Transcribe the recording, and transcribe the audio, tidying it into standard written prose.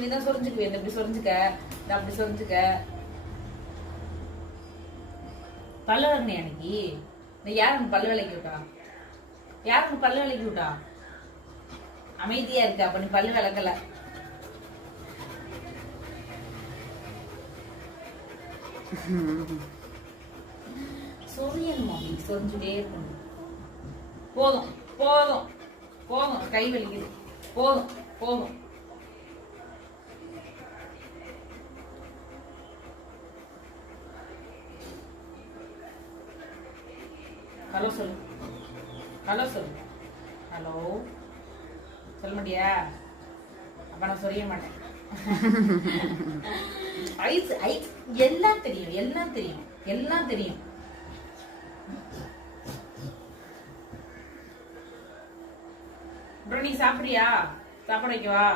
நீதான் சொரிஞ்சுக்குவே, இந்த இப்படி சொரிஞ்சுக்க, இந்த அப்படி சொரிஞ்சுக்க. பல்லு வரணையா அன்னைக்கு? இந்த யாரு பல்லு விலைக்கு விட்டா? யாருக்கு பல்லு விலைக்கு விட்டா? அமைதியா இருக்கு, அப்ப நீ பல்லு விளக்கல. சொரியன் மாமி, சொரிஞ்சுட்டே இருக்கணும். போதும் போதும் போதும், கை வலிக்குது. போதும் போதும். ஹலோ சொல்லு, ஹலோ சொல்லு, ஹலோ சொல்ல மாட்டியா? அப்ப நான் சொல்ல மாட்டேன். ஐஸ் ஐஸ் எல்லாம் தெரியும், எல்லாம் தெரியும், எல்லாம் தெரியும். அப்புறம் நீ சாப்பிடுறியா? சாப்பாடு வைக்கவா?